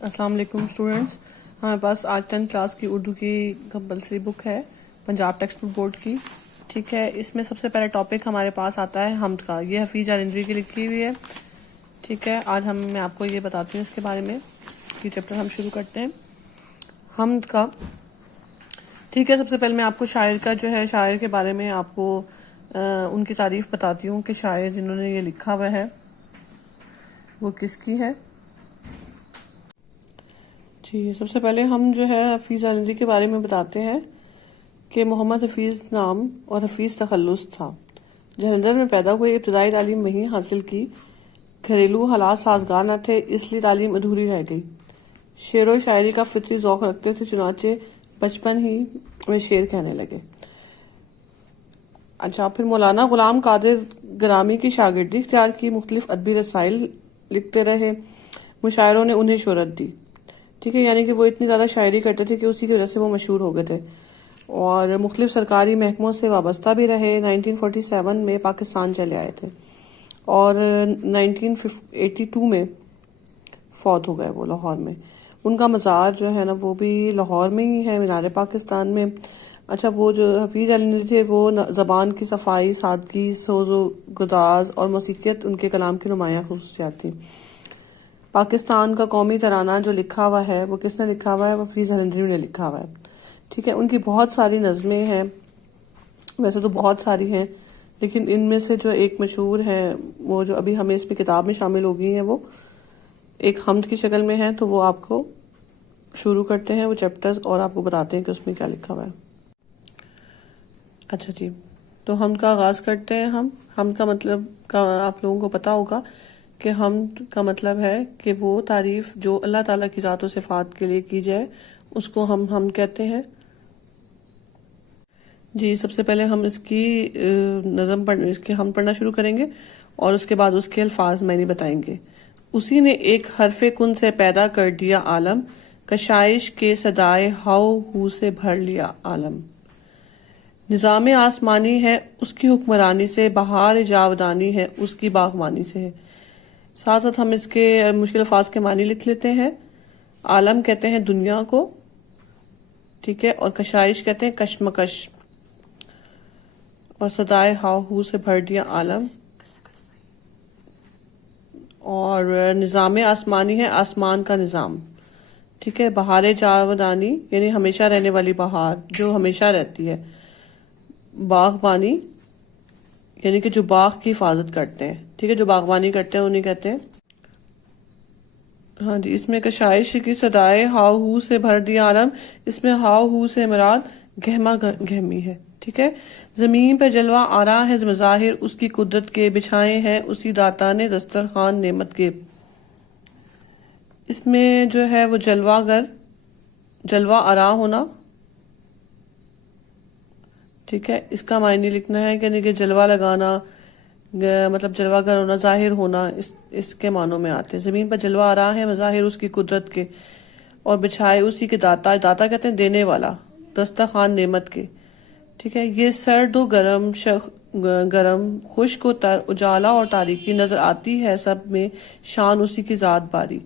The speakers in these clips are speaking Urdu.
السلام علیکم اسٹوڈنٹس. ہمارے پاس آج 10th کلاس کی اردو کی کمپلسری بک ہے پنجاب ٹیکسٹ بک بورڈ کی. ٹھیک ہے, اس میں سب سے پہلا ٹاپک ہمارے پاس آتا ہے حمد کا. یہ حفیظ الندوی کی لکھی ہوئی ہے. ٹھیک ہے, آج میں آپ کو یہ بتاتی ہوں اس کے بارے میں. یہ چیپٹر ہم شروع کرتے ہیں حمد کا. ٹھیک ہے, سب سے پہلے میں آپ کو شاعر کا شاعر کے بارے میں آپ کو ان کی تعریف بتاتی ہوں کہ شاعر جنہوں نے یہ لکھا ہوا ہے وہ کس کی ہے. جی, سب سے پہلے ہم حفیظ الندوی کے بارے میں بتاتے ہیں کہ محمد حفیظ نام اور حفیظ تخلص تھا. جلندھر میں پیدا ہوئے, ابتدائی تعلیم وہیں حاصل کی. گھریلو حالات سازگار نہ تھے, اس لیے تعلیم ادھوری رہ گئی. شعر و شاعری کا فطری ذوق رکھتے تھے, چنانچہ بچپن ہی میں شعر کہنے لگے. اچھا, پھر مولانا غلام قادر گرامی کی شاگردی اختیار کی, مختلف ادبی رسائل لکھتے رہے, مشاعروں نے انہیں شہرت دی. ٹھیک ہے, یعنی کہ وہ اتنی زیادہ شاعری کرتے تھے کہ اسی کی وجہ سے وہ مشہور ہو گئے تھے. اور مختلف سرکاری محکموں سے وابستہ بھی رہے. 1947 میں پاکستان چلے آئے تھے اور 1982 میں فوت ہو گئے وہ لاہور میں. ان کا مزار ہے نا وہ بھی لاہور میں ہی ہے, مینار پاکستان میں. اچھا, وہ جو حفیظ الندوی تھے وہ زبان کی صفائی, سادگی, سوز و گداز اور موسیقیت ان کے کلام کی نمایاں خصوصیات تھیں. پاکستان کا قومی ترانہ جو لکھا ہوا ہے وہ کس نے لکھا ہوا ہے؟ وہ حفیظ الندوی نے لکھا ہوا ہے. ٹھیک ہے, ان کی بہت ساری نظمیں ہیں, ویسے تو بہت ساری ہیں لیکن ان میں سے جو ایک مشہور ہے وہ جو ابھی ہمیں اس میں کتاب میں شامل ہو گئی ہیں وہ ایک حمد کی شکل میں ہے. تو وہ آپ کو شروع کرتے ہیں وہ چیپٹرز اور آپ کو بتاتے ہیں کہ اس میں کیا لکھا ہوا ہے. اچھا جی, تو حمد کا آغاز کرتے ہیں. حمد کا مطلب کا آپ لوگوں کو پتا ہوگا کہ حمد کا مطلب ہے کہ وہ تعریف جو اللہ تعالیٰ کی ذات و صفات کے لیے کی جائے اس کو ہم حمد کہتے ہیں. جی, سب سے پہلے ہم اس کی حمد پڑھنا شروع کریں گے اور اس کے بعد اس کے الفاظ معنی بتائیں گے. اسی نے ایک حرف کن سے پیدا کر دیا عالم, کشائش کے صدائے ہاؤ ہو سے بھر لیا عالم. نظام آسمانی ہے اس کی حکمرانی سے, بہار جاودانی ہے اس کی باغبانی سے ہے. ساتھ ساتھ ہم اس کے مشکل الفاظ کے معنی لکھ لیتے ہیں. عالم کہتے ہیں دنیا کو, ٹھیک ہے, اور کشائش کہتے ہیں کشمکش, اور صدائے ہاؤ ہو سے بھر دیا عالم. اور نظام آسمانی ہے آسمان کا نظام, ٹھیک ہے. بہار جاودانی یعنی ہمیشہ رہنے والی بہار جو ہمیشہ رہتی ہے. باغبانی یعنی کہ جو باغ کی حفاظت کرتے ہیں, ٹھیک ہے, جو باغبانی کرتے ہیں انہیں کہتے ہیں. ہاں جی, اس میں کشائش کی صدائے ہاؤ ہو سے بھر دیا عالم, اس میں ہاؤ ہو سے مراد گہما گہمی ہے. ٹھیک ہے, زمین پہ جلوہ آرا ہے مظاہر اس کی قدرت کے, بچھائے ہیں اسی داتا نے دسترخوان نعمت کے. اس میں وہ جلوہ آرا ہونا, ٹھیک ہے, اس کا معنی لکھنا ہے کہ جلوہ لگانا, مطلب جلوہ گر ہونا, ظاہر ہونا, اس کے معنوں میں آتے ہیں. زمین پر جلوہ آرا ہے مظاہر اس کی قدرت کے, اور بچھائے اسی کے داتا کہتے ہیں دینے والا, دسترخوان نعمت کے. ٹھیک ہے, یہ سرد و گرم خشک و تر, اجالا اور تاریکی نظر آتی ہے سب میں, شان اسی کی ذات باری.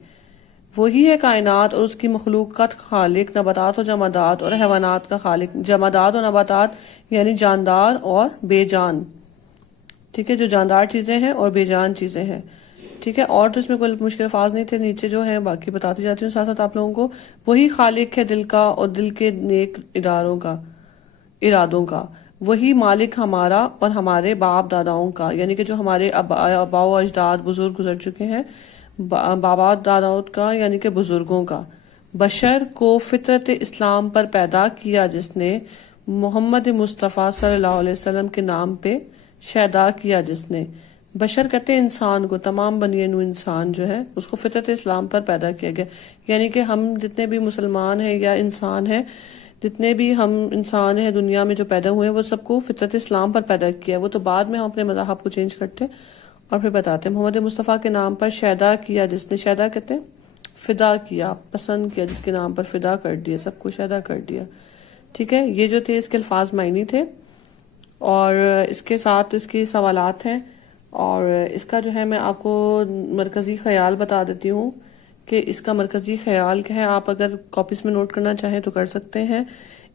وہی ہے کائنات اور اس کی مخلوق کا خالق, نباتات و جمادات اور حیوانات کا خالق. جمادات و نباتات یعنی جاندار اور بے جان, ٹھیک ہے, جو جاندار چیزیں ہیں اور بے جان چیزیں ہیں. ٹھیک ہے, اور تو اس میں کوئی مشکل الفاظ نہیں تھے, نیچے باقی بتاتی جاتی ہوں ساتھ ساتھ آپ لوگوں کو. وہی خالق ہے دل کا اور دل کے نیک ارادوں کا, وہی مالک ہمارا اور ہمارے باپ داداؤں کا, یعنی کہ جو ہمارے آباء و اجداد بزرگ گزر چکے ہیں, بابا داداؤں کا یعنی کہ بزرگوں کا. بشر کو فطرت اسلام پر پیدا کیا جس نے, محمد مصطفیٰ صلی اللہ علیہ وسلم کے نام پہ شیدا کیا جس نے. بشر کہتے ہیں انسان کو, تمام بنی نوع انسان اس کو فطرت اسلام پر پیدا کیا گیا. یعنی کہ ہم جتنے بھی مسلمان ہیں یا انسان ہیں, جتنے بھی ہم انسان ہیں دنیا میں جو پیدا ہوئے ہیں وہ سب کو فطرت اسلام پر پیدا کیا. وہ تو بعد میں ہم اپنے مذاہب کو چینج کرتے اور پھر بتاتے ہیں. محمد مصطفیٰ کے نام پر شیدا کیا جس نے, شیدا کہتے ہیں فدا کیا, پسند کیا, جس کے نام پر فدا کر دیا, سب کو شیدا کر دیا. ٹھیک ہے, یہ جو تھے اس کے الفاظ معنی تھے, اور اس کے ساتھ اس کی سوالات ہیں. اور اس کا میں آپ کو مرکزی خیال بتا دیتی ہوں کہ اس کا مرکزی خیال کیا ہے. آپ اگر کاپیز میں نوٹ کرنا چاہیں تو کر سکتے ہیں.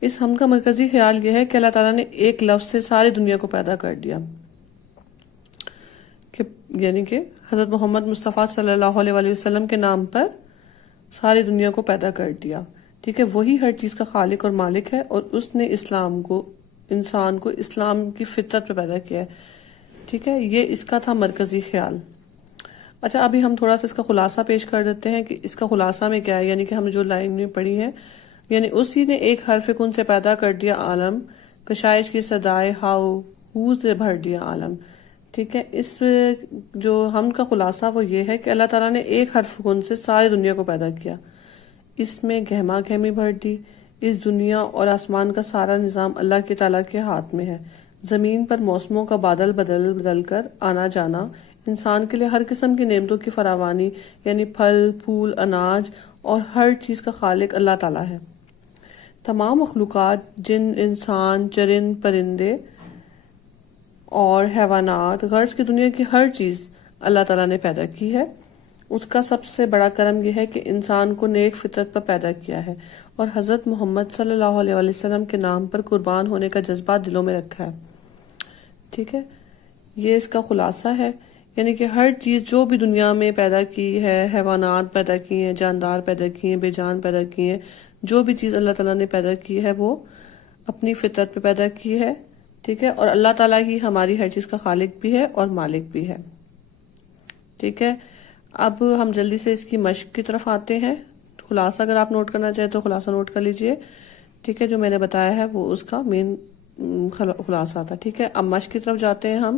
اس حمد کا مرکزی خیال یہ ہے کہ اللہ تعالیٰ نے ایک لفظ سے ساری دنیا کو پیدا کر دیا، کہ یعنی کہ حضرت محمد مصطفیٰ صلی اللہ علیہ وآلہ وسلم کے نام پر ساری دنیا کو پیدا کر دیا. ٹھیک ہے، وہی ہر چیز کا خالق اور مالک ہے، اور اس نے انسان کو اسلام کی فطرت پہ پیدا کیا ہے. ٹھیک ہے، یہ اس کا تھا مرکزی خیال. اچھا، ابھی ہم تھوڑا سا اس کا خلاصہ پیش کر دیتے ہیں کہ اس کا خلاصہ میں کیا ہے. یعنی کہ ہم جو لائن میں پڑھی ہے، یعنی اسی نے ایک حرف کن سے پیدا کر دیا عالم، کشائش کی صدائے ہو سے بھر دیا عالم. ٹھیک ہے، اس جو ہم کا خلاصہ وہ یہ ہے کہ اللہ تعالیٰ نے ایک حرف کن سے ساری دنیا کو پیدا کیا، اس میں گہما گہمی بھر دی. اس دنیا اور آسمان کا سارا نظام اللہ کے تعالیٰ کے ہاتھ میں ہے. زمین پر موسموں کا بادل بدل کر آنا جانا، انسان کے لیے ہر قسم کی نعمتوں کی فراوانی، یعنی پھل پھول اناج اور ہر چیز کا خالق اللہ تعالیٰ ہے. تمام مخلوقات، جن انسان چرند پرندے اور حیوانات، غرض کی دنیا کی ہر چیز اللہ تعالیٰ نے پیدا کی ہے. اس کا سب سے بڑا کرم یہ ہے کہ انسان کو نیک فطرت پر پیدا کیا ہے اور حضرت محمد صلی اللہ علیہ وآلہ وسلم کے نام پر قربان ہونے کا جذبہ دلوں میں رکھا ہے. ٹھیک ہے، یہ اس کا خلاصہ ہے. یعنی کہ ہر چیز جو بھی دنیا میں پیدا کی ہے، حیوانات پیدا کی ہیں، جاندار پیدا کی ہیں، بے جان پیدا کی ہیں، جو بھی چیز اللہ تعالیٰ نے پیدا کی ہے وہ اپنی فطرت پہ پیدا کی ہے. ٹھیک ہے، اور اللہ تعالیٰ ہی ہماری ہر چیز کا خالق بھی ہے اور مالک بھی ہے. ٹھیک ہے، اب ہم جلدی سے اس کی مشق کی طرف آتے ہیں. خلاصہ اگر آپ نوٹ کرنا چاہیں تو خلاصہ نوٹ کر لیجئے. ٹھیک ہے، جو میں نے بتایا ہے وہ اس کا مین خلاصہ تھا. ٹھیک ہے، اب مشق کی طرف جاتے ہیں ہم.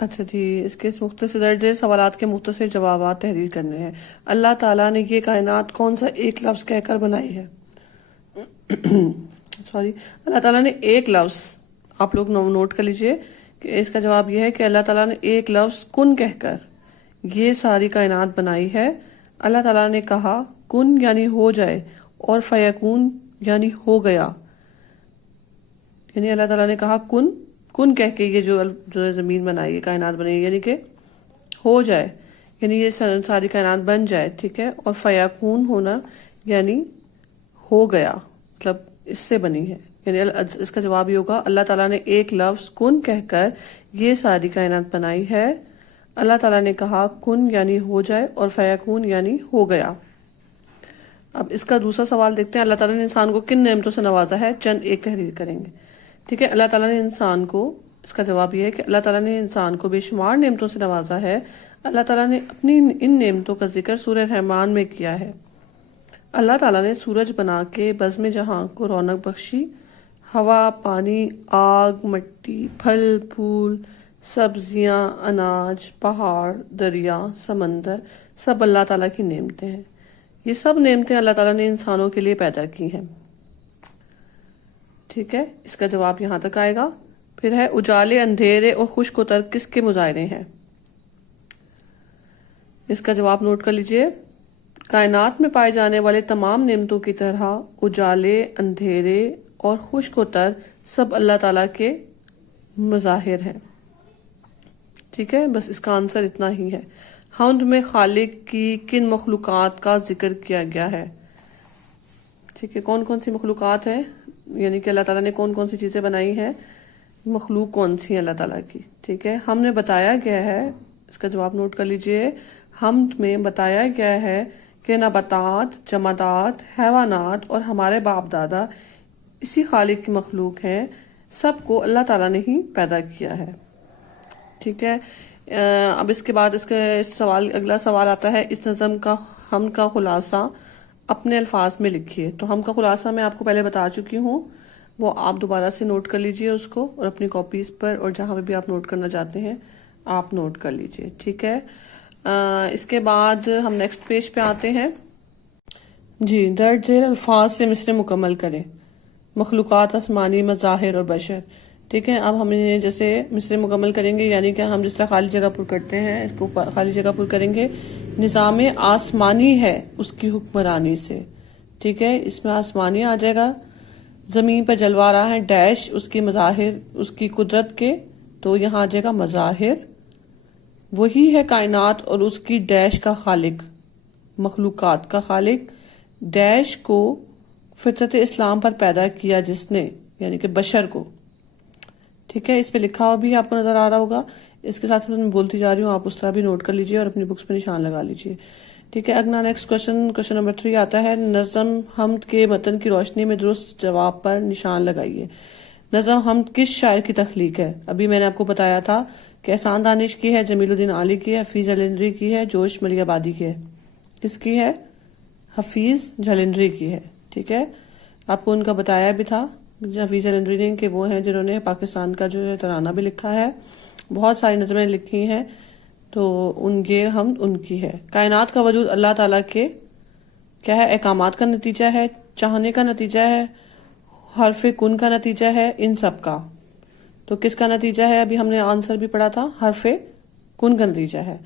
اچھا جی، اس کے مختصر درجے سوالات کے مختصر جوابات تحریر کرنے ہیں. اللہ تعالیٰ نے یہ کائنات کون سا ایک لفظ کہہ کر بنائی ہے؟ اللہ تعالیٰ نے ایک لفظ، آپ لوگ نوٹ کر لیجئے کہ اس کا جواب یہ ہے کہ اللہ تعالیٰ نے ایک لفظ کن کہہ کر یہ ساری کائنات بنائی ہے. اللہ تعالیٰ نے کہا کن یعنی ہو جائے، اور فیکون یعنی ہو گیا. یعنی اللہ تعالیٰ نے کہا کن کہہ کے یہ جو زمین بنائی ہے، کائنات بنائی، یعنی کہ ہو جائے، یعنی یہ ساری کائنات بن جائے. ٹھیک ہے، اور فیکون ہونا یعنی ہو گیا، مطلب اس سے بنی ہے. یعنی اس کا جواب یہ ہوگا اللہ تعالیٰ نے ایک لفظ کن کہہ کر یہ ساری کائنات بنائی ہے. اللہ تعالیٰ نے کہا کن یعنی ہو جائے، اور فیکون یعنی ہو گیا. اب اس کا دوسرا سوال دیکھتے ہیں. اللہ تعالیٰ نے انسان کو کن نعمتوں سے نوازا ہے؟ چند ایک تحریر کریں گے. ٹھیک ہے، اللہ تعالیٰ نے انسان کو، اس کا جواب یہ ہے کہ اللہ تعالیٰ نے انسان کو بے شمار نعمتوں سے نوازا ہے. اللہ تعالیٰ نے اپنی ان نعمتوں کا ذکر سورہ رحمان میں کیا ہے. اللہ تعالیٰ نے سورج بنا کے بزم جہاں کو رونق بخشی. ہوا، پانی، آگ، مٹی، پھل پھول، سبزیاں، اناج، پہاڑ، دریا، سمندر، سب اللہ تعالیٰ کی نعمتیں ہیں. یہ سب نعمتیں اللہ تعالیٰ نے انسانوں کے لیے پیدا کی ہیں. ٹھیک ہے، اس کا جواب یہاں تک آئے گا. پھر ہے اجالے، اندھیرے اور خشک و تر کس کے مظاہرے ہیں؟ اس کا جواب نوٹ کر لیجئے. کائنات میں پائے جانے والے تمام نعمتوں کی طرح اجالے، اندھیرے اور خشک و تر سب اللہ تعالیٰ کے مظاہر ہیں. ٹھیک ہے، بس اس کا آنسر اتنا ہی ہے. حمد میں خالق کی کن مخلوقات کا ذکر کیا گیا ہے؟ ٹھیک ہے، کون کون سی مخلوقات ہیں، یعنی کہ اللہ تعالیٰ نے کون کون سی چیزیں بنائی ہیں، مخلوق کون سی ہیں اللہ تعالیٰ کی. ٹھیک ہے، ہم نے بتایا گیا ہے، اس کا جواب نوٹ کر لیجئے. حمد میں بتایا گیا ہے کہ نباتات، جمادات، حیوانات اور ہمارے باپ دادا اسی خالق کی مخلوق ہیں. سب کو اللہ تعالیٰ نے ہی پیدا کیا ہے. ٹھیک ہے، اب اس کے بعد اگلا سوال آتا ہے اس نظم کا ہم کا خلاصہ اپنے الفاظ میں لکھیے. تو ہم کا خلاصہ میں آپ کو پہلے بتا چکی ہوں، وہ آپ دوبارہ سے نوٹ کر لیجئے اس کو، اور اپنی کاپیز پر اور جہاں پہ بھی آپ نوٹ کرنا چاہتے ہیں آپ نوٹ کر لیجئے. ٹھیک ہے، اس کے بعد ہم نیکسٹ پیج پہ آتے ہیں. جی، درج ذیل الفاظ سے مصرع مکمل کریں. مخلوقات، آسمانی، مظاہر اور بشر. ٹھیک ہے، اب ہم جیسے مصرع مکمل کریں گے، یعنی کہ ہم جس طرح خالی جگہ پر کرتے ہیں اس کو خالی جگہ پر کریں گے. نظام آسمانی ہے اس کی حکمرانی سے. ٹھیک ہے، اس میں آسمانی آ جائے گا. زمین پر جلوا رہا ہے ڈیش اس کی مظاہر اس کی قدرت کے، تو یہاں آ جائے گا مظاہر. وہی ہے کائنات اور اس کی ڈیش کا خالق. مخلوقات کا خالق ڈیش کو فطرت اسلام پر پیدا کیا جس نے، یعنی کہ بشر کو. ٹھیک ہے، اس پہ لکھا ہوا بھی آپ کو نظر آ رہا ہوگا. اس کے ساتھ ساتھ میں بولتی جا رہی ہوں، آپ اس طرح بھی نوٹ کر لیجئے اور اپنی بکس پہ نشان لگا لیجئے. ٹھیک ہے، اگلا نیکسٹ کوشچن نمبر 3 آتا ہے نظم حمد کے متن کی روشنی میں درست جواب پر نشان لگائیے. نظم حمد کس شاعر کی تخلیق ہے؟ ابھی میں نے آپ کو بتایا تھا کہ احسان دانش کی ہے، جمیل الدین علی کی ہے، حفیظ جلندری کی ہے، جوش ملی آبادی کی ہے. کس کی ہے؟ حفیظ جلندری کی ہے. ٹھیک ہے، آپ کو ان کا بتایا بھی تھا حفیظ جلندری نے کہ وہ ہیں جنہوں نے پاکستان کا جو ہے ترانہ بھی لکھا ہے، بہت ساری نظمیں لکھی ہیں، تو یہ حمد ان کی ہے. کائنات کا وجود اللہ تعالیٰ کے کیا ہے؟ احکامات کا نتیجہ ہے، چاہنے کا نتیجہ ہے، حرف کن کا نتیجہ ہے، ان سب کا. تو کس کا نتیجہ ہے؟ ابھی ہم نے آنسر بھی پڑھا تھا، حرف کن کا نتیجہ ہے.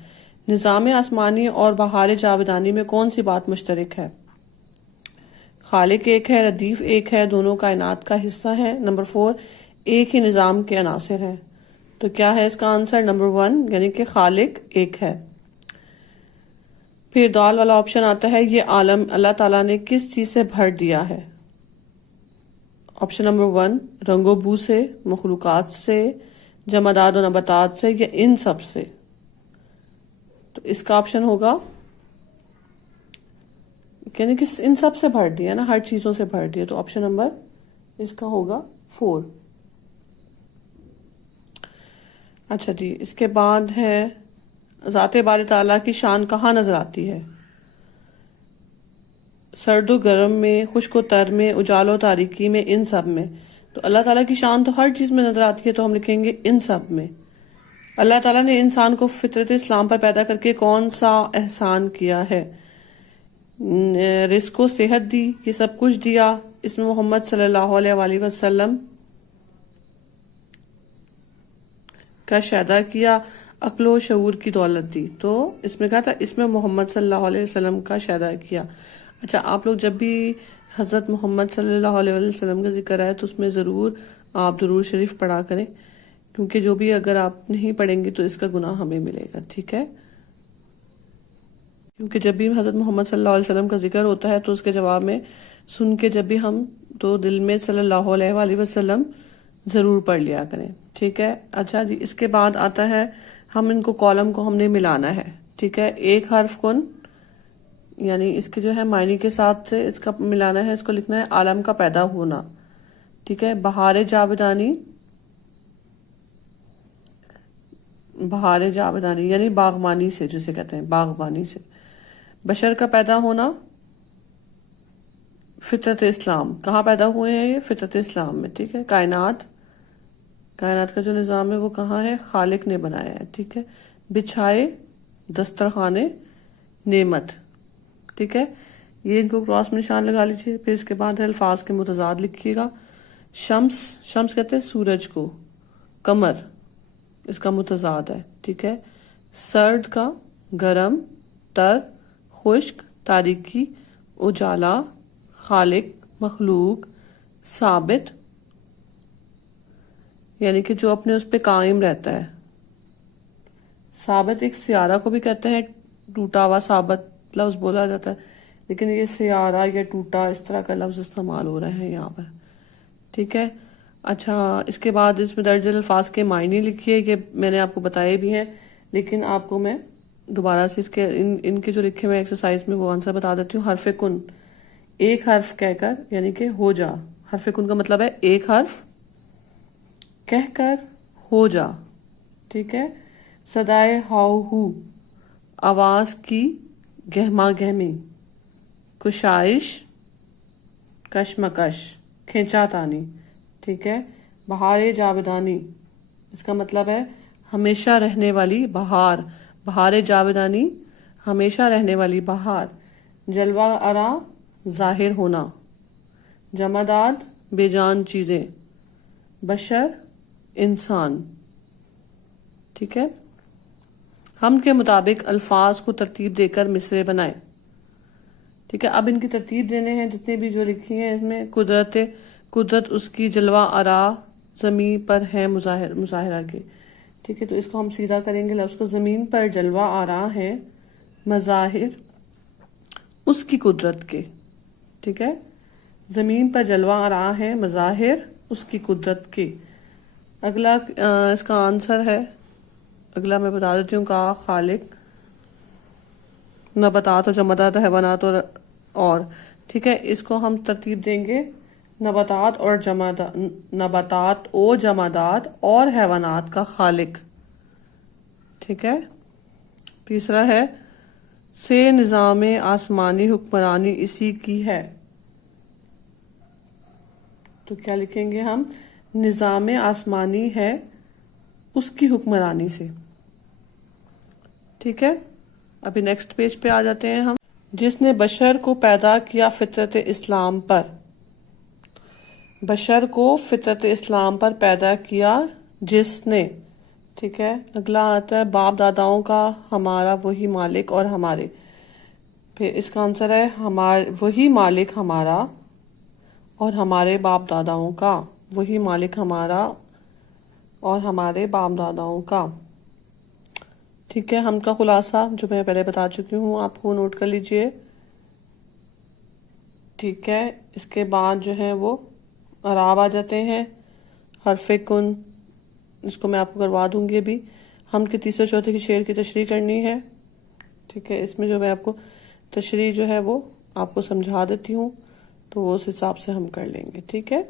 نظام آسمانی اور بہار جاودانی میں کون سی بات مشترک ہے؟ خالق ایک ہے، ردیف ایک ہے، دونوں کائنات کا حصہ ہیں. نمبر 4 ایک ہی نظام کے عناصر ہیں. تو کیا ہے اس کا آنسر؟ نمبر 1 یعنی کہ خالق ایک ہے. پھر دال والا آپشن آتا ہے یہ عالم اللہ تعالیٰ نے کس چیز سے بھر دیا ہے؟ آپشن نمبر 1 رنگ و بو سے، مخلوقات سے، جمادات و نباتات سے، یا ان سب سے. تو اس کا آپشن ہوگا یعنی کہ ان سب سے بھر دیا نا، ہر چیزوں سے بھر دیا. تو آپشن نمبر اس کا ہوگا 4. اچھا جی، اس کے بعد ہے ذات باری تعالیٰ کی شان کہاں نظر آتی ہے؟ سرد و گرم میں، خشک و تر میں، اجال و تاریکی میں، ان سب میں. تو اللہ تعالیٰ کی شان تو ہر چیز میں نظر آتی ہے، تو ہم لکھیں گے ان سب میں. اللہ تعالیٰ نے انسان کو فطرت اسلام پر پیدا کر کے کون سا احسان کیا ہے؟ رزق و صحت دی، یہ سب کچھ دیا، اس میں محمد صلی اللہ علیہ وآلہ وسلم کا شیدا کیا، عقل و شعور کی دولت دی. تو اس میں کہا تھا اس میں محمد صلی اللہ علیہ وسلم کا شیدا کیا. اچھا، آپ لوگ جب بھی حضرت محمد صلی اللہ علیہ وسلم کا ذکر آئے تو اس میں ضرور آپ درود شریف پڑھا کریں، کیونکہ جو بھی اگر آپ نہیں پڑھیں گے تو اس کا گناہ ہمیں ملے گا. ٹھیک ہے، کیونکہ جب بھی حضرت محمد صلی اللہ علیہ وسلم کا ذکر ہوتا ہے تو اس کے جواب میں سن کے جب بھی ہم تو دل میں صلی اللہ علیہ وآلہ وسلم ضرور پڑھ لیا کریں. ٹھیک ہے. اچھا جی، اس کے بعد آتا ہے ہم ان کو کالم کو ہم نے ملانا ہے. ٹھیک ہے، ایک حرف کن یعنی اس کے جو ہے معنی کے ساتھ سے اس کا ملانا ہے، اس کو لکھنا ہے عالم کا پیدا ہونا. ٹھیک ہے، بہار جاودانی، بہار جاودانی یعنی باغبانی سے، جسے کہتے ہیں باغبانی سے. بشر کا پیدا ہونا، فطرت اسلام. کہاں پیدا ہوئے ہیں یہ؟ فطرت اسلام میں. ٹھیک ہے، کائنات کا جو نظام ہے وہ کہاں ہے؟ خالق نے بنایا ہے. ٹھیک ہے، بچھائے دسترخوان نعمت. ٹھیک ہے، یہ ان کو کراس میں نشان لگا لیجیے. پھر اس کے بعد ہے الفاظ کے متضاد لکھیے گا. شمس کہتے ہیں سورج کو، قمر اس کا متضاد ہے. ٹھیک ہے، سرد کا، گرم، تر، خشک، تاریکی، اجالا، خالق، مخلوق، ثابت یعنی کہ جو اپنے اس پہ قائم رہتا ہے. ثابت ایک سیارہ کو بھی کہتے ہیں، ٹوٹا ہوا ثابت لفظ بولا جاتا ہے، لیکن یہ سیارہ یا ٹوٹا اس طرح کا لفظ استعمال ہو رہا ہے یہاں پر. ٹھیک ہے. اچھا، اس کے بعد اس میں درج الفاظ کے معنی لکھیے. یہ میں نے آپ کو بتائے بھی ہیں، لیکن آپ کو میں دوبارہ سے اس کے ان کے جو لکھے ہوئے ایکسرسائز میں وہ آنسر بتا دیتی ہوں. حرف کن، ایک حرف کہہ کر یعنی کہ ہو جا. حرف کن کا مطلب ہے ایک حرف کہہ کر ہو جا. ٹھیک ہے، صدائے ہاؤ ہو، آواز کی گہما گہمی، کشائش، کشمکش، کھینچا تانی. ٹھیک ہے، بہار جاودانی اس کا مطلب ہے ہمیشہ رہنے والی بہار. بہار جاودانی ہمیشہ رہنے والی بہار. جلوہ آرا ظاہر ہونا. جمادات بے جان چیزیں. بشر انسان. ٹھیک ہے، ہم کے مطابق الفاظ کو ترتیب دے کر مصرے بنائیں. ٹھیک ہے، اب ان کی ترتیب دینے ہیں جتنے بھی جو لکھی ہیں. اس میں قدرت اس کی جلوہ آرا زمین پر ہے مظاہرہ کے. ٹھیک ہے، تو اس کو ہم سیدھا کریں گے. لفظ کو زمین پر جلوہ آرا ہے مظاہر اس کی قدرت کے. ٹھیک ہے، زمین پر جلوہ آرا ہیں مظاہر اس کی قدرت کے. اگلا اس کا آنسر ہے، اگلا میں بتا دیتی ہوں، کا خالق نباتات و جمادات و حیوانات اور ٹھیک ہے، اس کو ہم ترتیب دیں گے، نباتات و جمادات اور حیوانات کا خالق. ٹھیک ہے. تیسرا ہے سے نظام آسمانی حکمرانی اسی کی ہے. تو کیا لکھیں گے ہم؟ نظام آسمانی ہے اس کی حکمرانی سے. ٹھیک ہے، ابھی نیکسٹ پیج پہ آ جاتے ہیں ہم. جس نے بشر کو پیدا کیا فطرت اسلام پر. بشر کو فطرت اسلام پر پیدا کیا جس نے. ٹھیک ہے. اگلا آتا ہے باپ داداؤں کا ہمارا وہی مالک اور ہمارے. پھر اس کا آنسر ہے وہی مالک ہمارا اور ہمارے باپ داداؤں کا. وہی مالک ہمارا اور ہمارے باپ داداؤں کا. ٹھیک ہے، ہم کا خلاصہ جو میں پہلے بتا چکی ہوں آپ کو نوٹ کر لیجئے. ٹھیک ہے، اس کے بعد جو ہے وہ اعراب آ جاتے ہیں. حرف کن، اس کو میں آپ کو کروا دوں گی ابھی. ہم کے تیسرے چوتھے کی شعر کی تشریح کرنی ہے. ٹھیک ہے، اس میں جو میں آپ کو تشریح جو ہے وہ آپ کو سمجھا دیتی ہوں، تو وہ اس حساب سے ہم کر لیں گے. ٹھیک ہے.